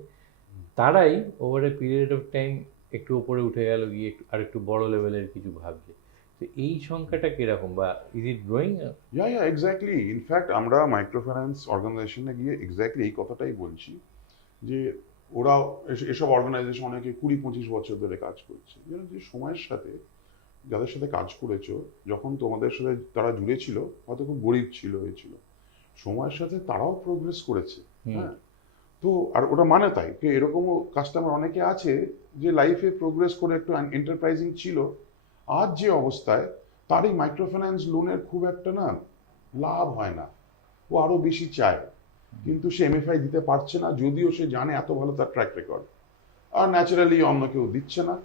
তারাই over a period of time একটু উপরে উঠে গেল, গিয়ে একটু আর একটু বড় লেভেলের কিছু ভাবছে। তো এই সংখ্যাটা কিরকম, বা is it growing? Yeah exactly. In fact আমরা মাইক্রো ফাইন্যান্স অর্গানাইজেশনে গিয়ে এক্স্যাক্টলি এই কথাটাই বলছি, যে ওরা এসব অর্গানাইজেশন অনেকে 20-25 বছর ধরে কাজ করছে। যে সময়ের সাথে যাদের সাথে কাজ করেছো, যখন তোমাদের সাথে তারা জুড়ে ছিল, হয়তো খুব গরিব ছিল, হয়েছিল, সময়ের সাথে তারাও প্রোগ্রেস করেছে। হ্যাঁ, তো আর ওটা মানে তাই যে এরকমও কাস্টমার অনেকে আছে যে লাইফে প্রোগ্রেস করে একটু এন্টারপ্রাইজিং ছিল, আজ যে অবস্থায় তার এই মাইক্রো ফাইন্যান্স লোনের খুব একটা না লাভ হয় না, ও আরো বেশি চায়, কিন্তু সে এমএফআই দিতে পারছে না, যদিও সে জানে এত ভালো তার ট্র্যাক রেকর্ড। আর ন্যাচারালি অন্য কেউ দিচ্ছে না,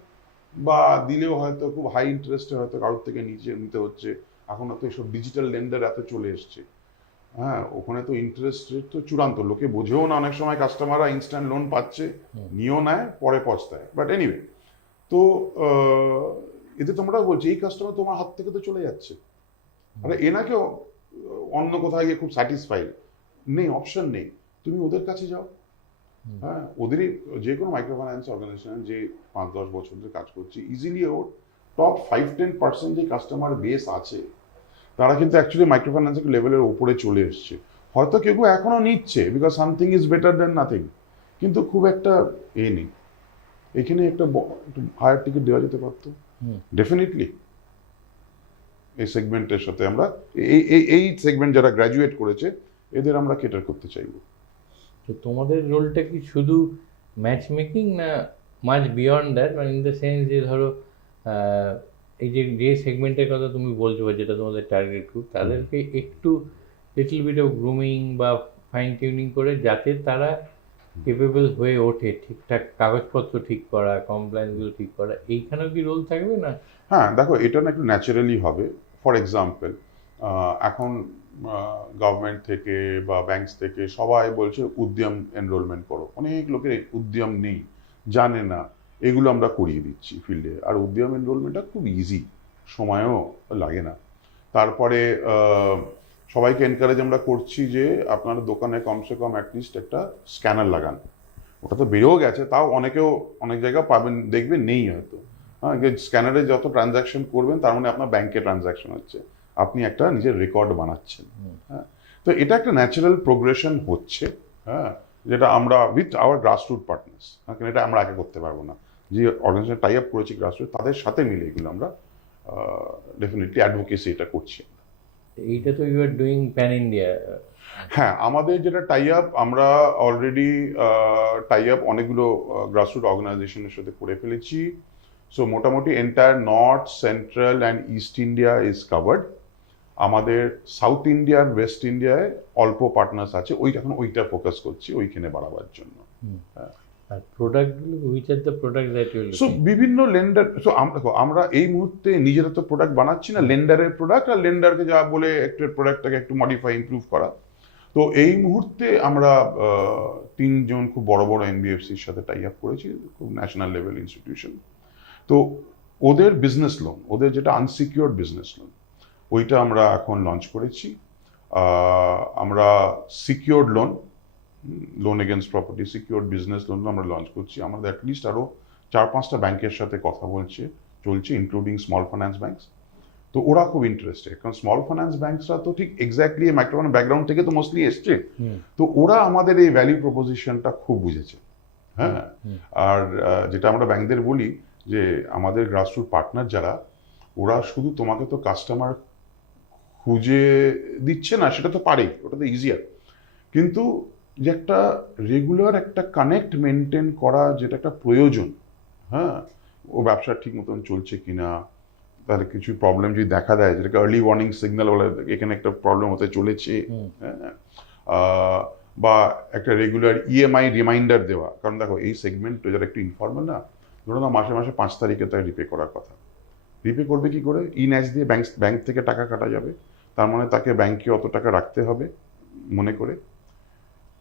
বা দিলেও হয়তো খুব হাই ইন্টারেস্টে হয়তো কারোর থেকে নিতে হচ্ছে। এখন তো এসব ডিজিটাল লেন্ডার এত চলে এসছে। হ্যাঁ, ওখানে তো ইন্টারেস্ট রেট তো চূড়ান্ত, লোকে বোঝেও না অনেক সময়, কাস্টমাররা ইনস্ট্যান্ট লোন পাচ্ছে, নিয়েও নেয়, পরে পস্তায়। বাট এনিওয়ে, তো এতে তোমরা বলছি এই কাস্টমার তোমার হাত থেকে তো চলে যাচ্ছে, আরে এ না কেউ অন্য কোথাও গিয়ে খুব স্যাটিসফাইড নেই, অপশন নেই, তুমি ওদের কাছে যাও। হ্যাঁ, ওদেরই যে কোনো মাইক্রো ফাইন্যান্স অর্গানাইজেশন যে 5-10 বছর ধরে কাজ করছে, ইজিলি ওর টপ 5-10% যে কাস্টমার বেস আছে, তারা কিন্তু অ্যাকচুয়ালি মাইক্রো ফাইন্যান্সের লেভেলের উপরে চলে এসছে। হয়তো কেউ এখনো নিচ্ছে, because something is better than nothing, কিন্তু খুব একটা নেই। এখানে একটা হায়ার টিকিট দেওয়া যেতে পারতো, ডেফিনেটলি। এই সেগমেন্টের সাথে আমরা এই সেগমেন্ট যারা গ্র্যাজুয়েট করেছে এদের আমরা কেটার করতে চাইবো। তো তোমাদের রোলটা কি শুধু ম্যাচ মেকিং, না মাচ বিয়ন্ড দ্যাট, মানে ইন দ্য সেন্স যে ধরো এই যে সেগমেন্টের কথা তুমি বলছো বা যেটা তোমাদের টার্গেট গ্রুপ, তাদেরকে একটু লিটল বিট অফ গ্রুমিং বা ফাইন টিউনিং করে যাতে তারা কেপেবল হয়ে ওঠে, ঠিকঠাক কাগজপত্র ঠিক করা, কমপ্লায়েন্সগুলো ঠিক করা, এইখানেও কি রোল থাকবে না? হ্যাঁ দেখো, এটা না একটু ন্যাচারালি হবে। ফর এক্সাম্পল, এখন গভর্নমেন্ট থেকে বা ব্যাংকস থেকে সবাই বলছে উদ্যম এনরোলমেন্ট করো। অনেক লোকের উদ্যম নেই, জানে না, এগুলো আমরা করিয়ে দিচ্ছি ফিল্ডে। আর উদ্যম এনরোলমেন্টটা খুব ইজি, সময়ও লাগে না। তারপরে সবাইকে এনকারেজ আমরা করছি যে আপনার দোকানে কমসে কম অ্যাটলিস্ট একটা স্ক্যানার লাগান। ওটা তো বেড়েও গেছে, তাও অনেকেও অনেক জায়গায় পাবেন, দেখবেন নেই হয়তো। হ্যাঁ, স্ক্যানারে যত ট্রানজাকশন করবেন তার মানে আপনার ব্যাংকে ট্রানজাকশন হচ্ছে, আপনি একটা নিজের রেকর্ড বানাচ্ছেন। হ্যাঁ, তো এটা একটা ন্যাচারাল প্রোগ্রেশন হচ্ছে। হ্যাঁ, যেটা আমরা উইথ আওয়ার গ্রাসরুট পার্টনার্স, কারণ এটা আমরা আগে করতে পারবো না। যে অর্গানাইজেশন টাই আপ করেছি গ্রাসরুট, তাদের সাথে মিলে এগুলো আমরা ডেফিনেটলি অ্যাডভোকেসি এটা করছি। এইটা তো you are doing pan India. হ্যাঁ, আমাদের যেটা টাই আপ, আমরা অলরেডি টাই আপ অনেকগুলো গ্রাসরুট অর্গানাইজেশনের সাথে করে ফেলেছি। সো মোটামুটি entire north, central and east India is covered. আমাদের সাউথ ইন্ডিয়ার, ওয়েস্ট ইন্ডিয়ায় অল্প পার্টনার্স আছে, এখন ওইটা ফোকাস করছি ওইখানে বাড়াবার জন্য। আর প্রোডাক্টগুলো, which are the product that you so বিভিন্ন লেন্ডার, সো আমরা এই মুহূর্তে নিজেরা তো প্রোডাক্ট বানাচ্ছি না, লেন্ডারের প্রোডাক্ট, আর লেন্ডারকে যা বলে একটু প্রোডাক্টটাকে একটু মডিফাই, ইমপ্রুভ করা। তো এই মুহূর্তে আমরা 3জন খুব বড় বড় এনবিএফসির সাথে টাই আপ করেছি, খুব ন্যাশনাল লেভেল ইনস্টিটিউশন। তো ওদের বিজনেস লোন, ওদের যেটা আনসিকিউরড বিজনেস লোন, ওইটা আমরা এখন লঞ্চ করেছি। আমরা secured loan against property, secured business loan আমরা লঞ্চ করছি। আমাদের অ্যাটলিস্ট আরও 4-5টা ব্যাংকের সাথে কথা চলছে, ইনক্লুডিং স্মল ফাইন্যান্স ব্যাংকস। তো ওরা খুব ইন্টারেস্টেড, কারণ স্মল ফাইন্যান্স ব্যাংকসরা তো ঠিক এক্স্যাক্টলি মাইক্রোফাইন্যান্স ব্যাকগ্রাউন্ড থেকে তো মোস্টলি এসছে। তো ওরা আমাদের এই ভ্যালু প্রপোজিশনটা খুব বুঝেছে। হ্যাঁ, আর যেটা আমরা ব্যাংকদের বলি যে আমাদের গ্রাসরুট পার্টনার যারা, ওরা শুধু তোমাকে তো কাস্টমার খুঁজে দিচ্ছে না, সেটা তো পারেই, ওটা তো ইজিয়ার, কিন্তু যে একটা রেগুলার একটা কানেক্ট মেনটেন করা, যেটা একটা প্রয়োজন। হ্যাঁ, ও ব্যবসা ঠিক মতন চলছে কিনা, তাহলে কিছু প্রবলেম যদি দেখা দেয়, যেটাকে আর্লি ওয়ার্নিং সিগন্যাল বলে, এখানে একটা প্রবলেম হতে চলেছে। হ্যাঁ, বা একটা রেগুলার ইএমআই রিমাইন্ডার দেওয়া। কারণ দেখো, এই সেগমেন্ট যারা একটু ইনফর্মাল না, ধরো না মাসে মাসে 5 তারিখে তাই রিপে করার কথা, রিপে করবে কি করে? ই-ন্যাচ দিয়ে ব্যাংক থেকে টাকা কাটা যাবে, তার মানে তাকে ব্যাংকে অত টাকা রাখতে হবে মনে করে।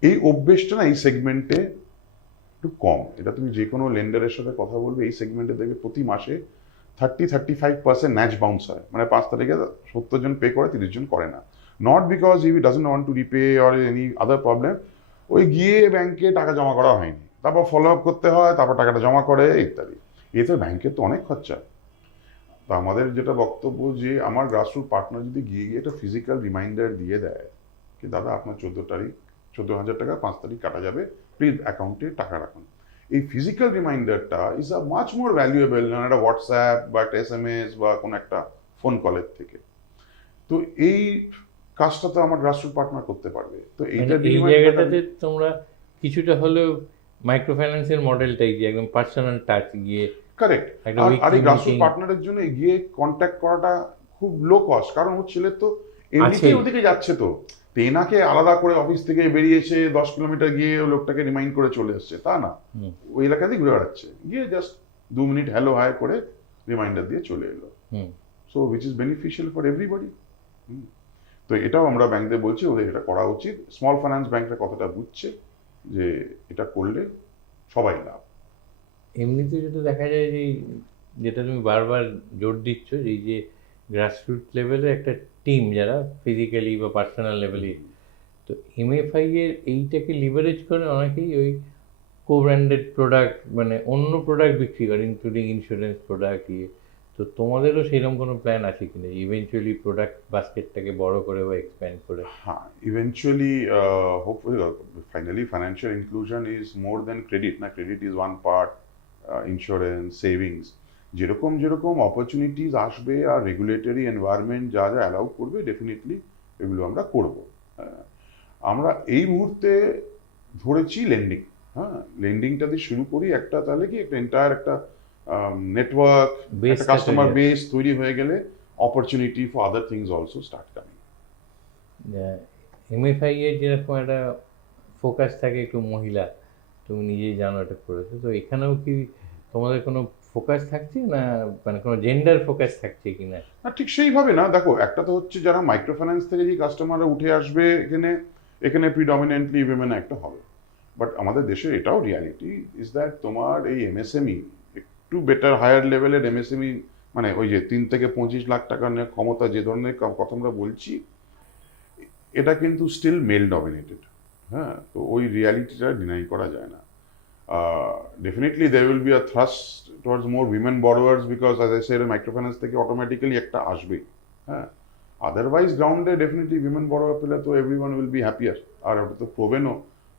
এই অভ্যেসটা না এই সেগমেন্টে একটু কম। এটা তুমি যে কোনো লেন্ডারের সাথে কথা বলবে, এই সেগমেন্টে দেখবে প্রতি মাসে 30-35% ন্যাচ বাউন্স হয়। মানে 5 তারিখে 70 জন পে করে, 30 জন করে না। Not because he doesn't want to repay or any other problem, ওই গিয়ে ব্যাংকে টাকা জমা করা হয়নি, তারপর ফলো আপ করতে হয়, তারপর টাকাটা জমা করে ইত্যাদি। এতে ব্যাংকের তো অনেক খরচা। তো আমাদের যেটা বক্তব্য, যে আমার গ্রাসরুট পার্টনার যদি গিয়ে একটা ফিজিক্যাল রিমাইন্ডার দিয়ে দেয় কি দাদা আপনার 14,000 টাকা 5 তারিখ কাটা যাবে, প্লিজ অ্যাকাউন্টে টাকা রাখুন, এই ফিজিক্যাল রিমাইন্ডারটা is a much more valuable না একটা হোয়াটসঅ্যাপ বা একটা SMS বা কোনো একটা ফোন কলের থেকে। তো এই কাজটা তো আমার গ্রাসরুট পার্টনার করতে পারবে। তো এইটা এই জায়গাটাতে তোমরা কিছুটা হলেও মাইক্রো ফাইন্যান্সের মডেলটাই, যে একদম পার্সোনাল টাচ গিয়ে। কারেক্ট। আর এই গ্রাসরুট পার্টনারের জন্য গিয়ে কন্ট্যাক্ট করাটা খুব লো কস্ট, কারণ ওর ছেলে তো এমনিতেই ওদিকে যাচ্ছে, তো তেনাকে আলাদা করে অফিস থেকে বেরিয়েছে 10 কিলোমিটার গিয়ে লোকটাকে রিমাইন্ড করে চলে এসছে, তা না, ওই এলাকাতেই ঘুরে বেড়াচ্ছে, গিয়ে জাস্ট 2 মিনিট হ্যালো হাই করে রিমাইন্ডার দিয়ে চলে এলো। So which is beneficial for everybody. তো এটাও আমরা ব্যাংকদের বলছি ওদের এটা করা উচিত। স্মল ফাইন্যান্স ব্যাংকরা কতটা বুঝছে যে এটা করলে সবাই লাভ। এমনিতে যেটা দেখা যায় যে, যেটা তুমি বারবার জোর দিচ্ছ, যে গ্রাসরুট লেভেলে একটা টিম যারা ফিজিক্যালি বা পার্সোনাল লেভেলে, তো MFI এর এইটাকে লিভারেজ করে অনেকেই ওই কো ব্র্যান্ডেড প্রোডাক্ট, মানে অন্য প্রোডাক্ট বিক্রি করে, ইনক্লুডিং ইন্স্যুরেন্স প্রোডাক্ট। তো তোমাদেরও সেরকম কোনো প্ল্যান আছে কিনা ইভেনচুয়ালি প্রোডাক্ট বাস্কেটটাকে বড় করে বা এক্সপ্যান্ড করে? হ্যাঁ, eventually hopefully finally financial inclusion is more than credit না, credit is one part, insurance, savings, যেরকম যেরকম অপরচুনিটিস আসবে আর রেগুলেটরি এনভায়রনমেন্ট যা যা অ্যালাউ করবে ডেফিনেটলি এগুলো আমরা করব। আমরা এই মুহূর্তে ধরেছি লেন্ডিং। হ্যাঁ, লেন্ডিংটা দিয়ে শুরু করি, একটা তাহলে কি একটা এন্টায়ার একটা নেটওয়ার্ক, একটা বেসটা কাস্টমার তৈরি বেস তৈরি হয়ে গেলে opportunity for other things also start coming. MFI এর যেরকম একটা ফোকাস থাকে একটু মহিলা, তুমি নিজেই জানো এটা করেছো, তো এখানেও কি তোমাদের কোনো ফোকাস থাকছে না, মানে কোনো জেন্ডার ফোকাস থাকছে কিনা? না, ঠিক সেইভাবে না। দেখো, একটা তো হচ্ছে যারা মাইক্রো ফাইন্যান্স থেকে যে কাস্টমাররা উঠে আসবে এখানে, এখানে প্রিডমিনেন্টলি উইমেন একটা হবে। বাট আমাদের দেশের এটাও রিয়ালিটি ইজ দ্যাট তোমার এই এমএসএমই, একটু বেটার হায়ার লেভেলের এমএসএমই, মানে ওই যে 3 থেকে 25 লাখ টাকা নেওয়ার ক্ষমতা যে ধরনের কথা আমরা বলছি, এটা কিন্তু স্টিল মেল ডমিনেটেড। হ্যাঁ, তো ওই রিয়ালিটিটা ডিনাই করা যায় না। Definitely there will be a thrust towards more women borrowers because as I said microfinance থেকে অটোমেটিক্যালি একটা আসবে। হ্যাঁ, আদারওয়াইজ গ্রাউন্ডে ডেফিনেটলি উইমেন বড়োয়ার পেলে তো এভরিওয়ান উইল বি হ্যাপিয়ার। আর ওটা তো প্রোভেনও,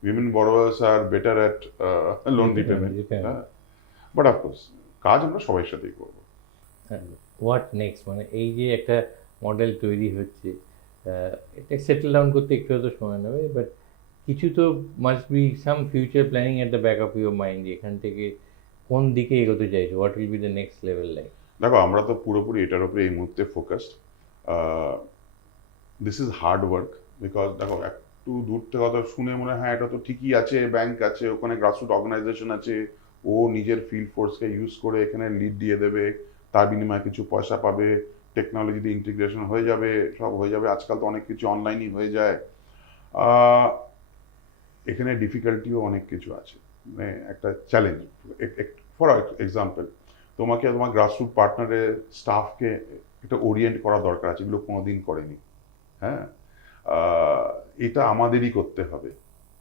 women borrowers are better at loan repayment. হ্যাঁ, বাট অফকোর্স কাজ আমরা সবার সাথেই করবো। হোয়াট নেক্সট, মানে এই যে একটা মডেল তৈরি হচ্ছে, এটা সেটেল ডাউন করতে একটু হয়তো সময় নেবে, বাট কিছু তো must be some future planning at the back of your mind, এখান থেকে কোন দিকে এগোতে চাইছো, what will be the next level like? দেখো, আমরা তো পুরোপুরি এটার উপরে এই মুহূর্তে focused. This is hard work because দেখো, একটু দূর থেকে কথা শুনে মনে হয় এটা তো ঠিকই আছে, ব্যাংক আছে, ওখানে গ্রাসরুট অর্গানাইজেশন আছে, ও নিজের ফিল্ড ফোর্সকে ইউজ করে এখানে লিড দিয়ে দেবে, তার বিনিময়ে কিছু পয়সা পাবে, টেকনোলজি দিয়ে ইন্টিগ্রেশন হয়ে যাবে, সব হয়ে যাবে। আজকাল তো অনেক কিছু অনলাইনই হয়ে যায়। এখানে ডিফিকাল্টিও অনেক কিছু আছে, মানে একটা চ্যালেঞ্জ। ফর এক্সাম্পল, তোমাকে তোমার গ্রাসরুট পার্টনারের স্টাফকে একটা ওরিয়েন্ট করা দরকার আছে, এগুলো কোনোদিন করেনি। হ্যাঁ, এটা আমাদেরই করতে হবে,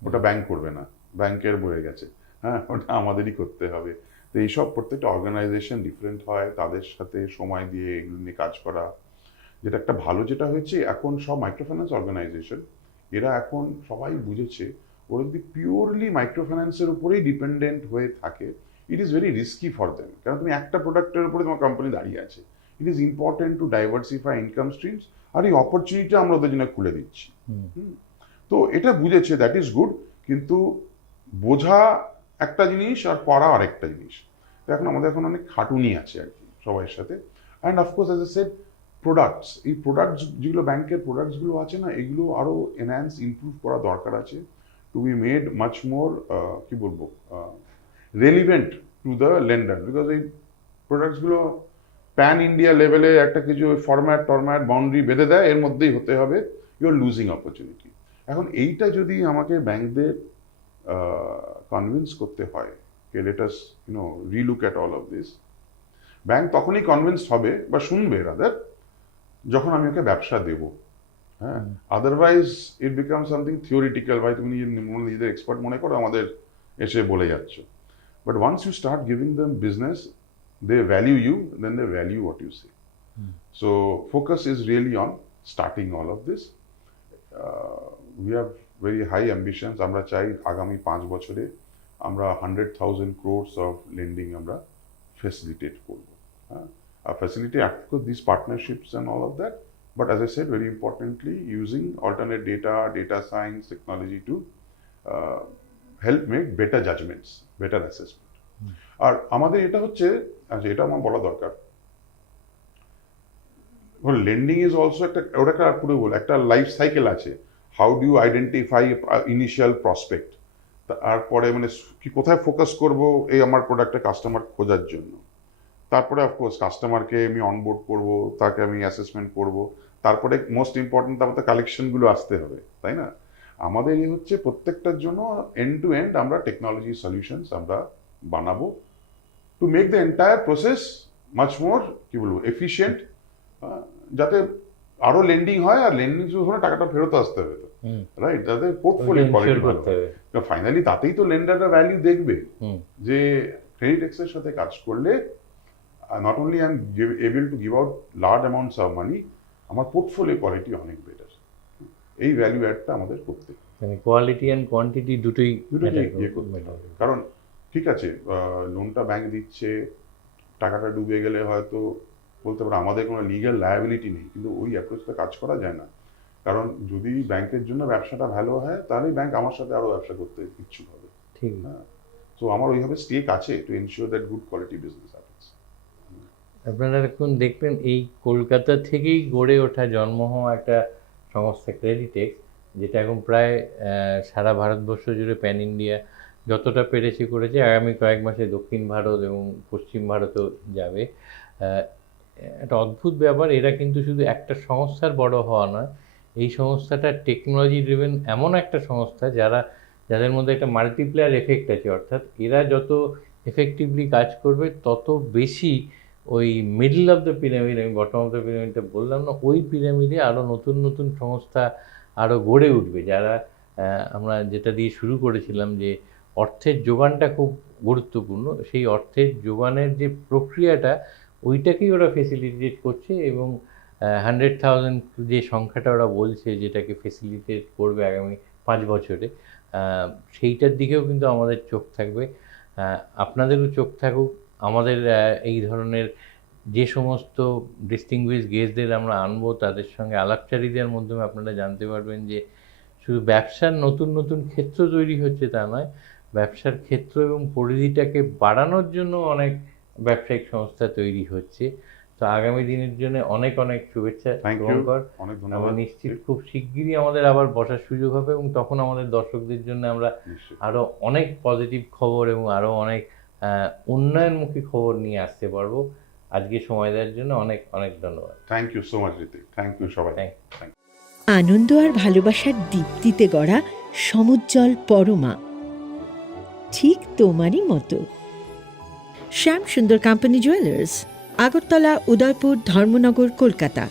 ওটা ব্যাংক করবে না, ব্যাংকের বয়ে গেছে। হ্যাঁ, ওটা আমাদেরই করতে হবে। তো এইসব প্রত্যেকটা অর্গানাইজেশন ডিফারেন্ট হয়, তাদের সাথে সময় দিয়ে এগুলো নিয়ে কাজ করা। যেটা একটা ভালো যেটা হয়েছে, এখন সব মাইক্রোফিন্যান্স অর্গানাইজেশন এরা এখন সবাই বুঝেছে ওরা যদি পিওরলি মাইক্রোফিন্যান্সের উপরেই ডিপেন্ডেন্ট হয়ে থাকে, it is very risky for them. কারণ তুমি একটা প্রোডাক্টের উপরে তোমার কোম্পানি দাঁড়িয়ে আছে। It is important to diversify income streams, আর এই অপরচুনিটিটা আমরা ওদের জন্য খুলে দিচ্ছি। তো এটা বুঝেছে, দ্যাট ইজ গুড। কিন্তু বোঝা একটা জিনিস আর করা আরেকটা জিনিস। তো এখন আমাদের এখন অনেক খাটুনি আছে আর কি সবার সাথে। And of course as a said, products, এই প্রোডাক্টস যেগুলো ব্যাংকের প্রোডাক্টসগুলো আছে না, এগুলো আরও এনহ্যান্স ইমপ্রুভ করা দরকার আছে, to be made much more কি বলবো, relevant to the lender. Because এই প্রোডাক্টসগুলো প্যান ইন্ডিয়া লেভেলে একটা কিছু ফরম্যাট বাউন্ডারি বেঁধে দেয়, এর মধ্যেই হতে হবে, ইউ আর লুজিং অপরচুনিটি। এখন এইটা যদি আমাকে ব্যাংকদের কনভিন্স করতে হয়, let us relook at all of this, bank তখনই কনভিন্স হবে বা শুনবে রাদার যখন আমি ওকে ব্যবসা দেব। হ্যাঁ, otherwise it become something theoretical, ভাই তুমি নিজেদের এক্সপার্ট মনে করো, আমাদের এসে বলে যাচ্ছ। But once you start giving them business, they value you, then they value what you say. So focus is really on starting all of this. We have very high ambitions. আমরা চাই আগামী 5 বছরে আমরা 100,000 crores of lending আমরা facilitate করব। Facilitate of these partnerships and all of that. But as I said, very importantly, using alternate data science, technology to help make better judgments, better assessment. আর আমাদের এটা হচ্ছে, আচ্ছা এটা আমার বলা দরকার, লেন্ডিং ইজ অলসো একটা, ওটা পুরো বল একটা লাইফ সাইকেল আছে। How do you identify initial prospect, তারপরে মানে কি কোথায় ফোকাস করব এই আমার প্রোডাক্টে কাস্টমার খোঁজার জন্য, তারপরে অফকোর্স কাস্টমারকে আমি অনবোর্ড করব, তাকে আমি অ্যাসেসমেন্ট করব, তারপরে মোস্ট ইম্পর্টেন্ট তারপরে কালেকশনগুলো আসতে হবে, তাই না? আমাদের এই হচ্ছে প্রত্যেকটার জন্য এন্ড টু এন্ড আমরা টেকনোলজি সলিউশনস আমরা বানাবো, to make the entire process much more কি বলবো এফিশিয়েন্ট, যাতে আরো লেন্ডিং হয়, আর লেন্ডিং শুরু হলে টাকাটা ফেরত আসতে হবে, রাইট? যাতে পোর্টফোলিও কোয়ালিটি ভালো হয়। ফাইনালি তাতেই তো লেন্ডাররা ভ্যালু দেখবে যে ক্রেডিটেক্স এর সাথে কাজ করলে not only I am able to give out large amounts of money, আমার পোর্টফোলিও কোয়ালিটি অনেক বেটার। এই ভ্যালু অ্যাডটা আমাদের করতে হবে, মানে কোয়ালিটি অ্যান্ড কোয়ান্টিটি দুটোই ইয়ে করতে হবে। কারণ ঠিক আছে, লোনটা ব্যাংক দিচ্ছে, টাকাটা ডুবে গেলে হয়তো বলতে পারো আমাদের কোনো লিগ্যাল লায়াবিলিটি নেই, কিন্তু ওই অ্যাপ্রোচটা কাজ করা যায় না। কারণ যদি ব্যাংকের জন্য ব্যবসাটা ভালো হয় তাহলেই ব্যাংক আমার সাথে আরো ব্যবসা করতে ইচ্ছুক হবে। ঠিক। হ্যাঁ, তো আমার ওইভাবে স্টেক আছে to ensure that good quality business happens. আপনারা এখন দেখবেন এই কলকাতা থেকেই গড়ে ওঠা জন্ম হওয়া একটা সংস্থা ক্রেডিটেক্স, যেটা এখন প্রায় সারা ভারতবর্ষ জুড়ে প্যান ইন্ডিয়া যতটা পেরেছে করেছে, আগামী কয়েক মাসে দক্ষিণ ভারত এবং পশ্চিম ভারতেও যাবে। একটা অদ্ভুত ব্যাপার, এরা কিন্তু শুধু একটা সংস্থার বড় হওয়া নয়, এই সংস্থাটা টেকনোলজি ড্রিভেন এমন একটা সংস্থা যাদের মধ্যে একটা মাল্টিপ্লেয়ার এফেক্ট আছে। অর্থাৎ এরা যত এফেক্টিভলি কাজ করবে তত বেশি ওই মিডল অফ দ্য পিরামিড, আমি বটম অফ দ্য পিরামিডটা বললাম না, ওই পিরামিডে আরও নতুন নতুন সংস্থা আরও গড়ে উঠবে। যারা আমরা যেটা দিয়ে শুরু করেছিলাম যে অর্থের যোগানটা খুব গুরুত্বপূর্ণ, সেই অর্থের যোগানের যে প্রক্রিয়াটা ওইটাকেই ওরা ফেসিলিটেট করছে, এবং 100,000 যে সংখ্যাটা ওরা বলছে যেটাকে ফেসিলিটেট করবে আগামী 5 বছরে, সেইটার দিকেও কিন্তু আমাদের চোখ থাকবে। আপনাদেরও চোখ থাকুক। আমাদের এই ধরনের যে সমস্ত ডিস্টিংগুইশ গেস্টদের আমরা আনবো, তাদের সঙ্গে আলাপচারিতার মাধ্যমে আপনারা জানতে পারবেন যে শুধু ব্যবসার নতুন নতুন ক্ষেত্র তৈরি হচ্ছে তা নয়, ব্যবসার ক্ষেত্র এবং পরিধিটাকে বাড়ানোর জন্য অনেক ব্যবসায়িক সংস্থা তৈরি হচ্ছে। তো আগামী দিনের জন্য অনেক অনেক শুভেচ্ছা। অনেক আমি ধন্যবাদ। নিশ্চিত খুব শিগগিরই আমাদের আবার বসার সুযোগ হবে, এবং তখন আমাদের দর্শকদের জন্য আমরা আরও অনেক পজিটিভ খবর এবং আরও অনেক উন্নয়নমুখী খবর নিয়ে আসতে পারবো। আজকে সময় দেওয়ার জন্য অনেক অনেক ধন্যবাদ। Thank you so much Hrithik, thank you সবাই। আনন্দ আর ভালোবাসার দীপ্তিতে গড়া সমুজ্জ্বল পরমা, ঠিক তোমারই মতো। শ্যাম সুন্দর কোম্পানি জুয়েলার্স, আগরতলা, উদয়পুর, ধর্মনগর, কলকাতা।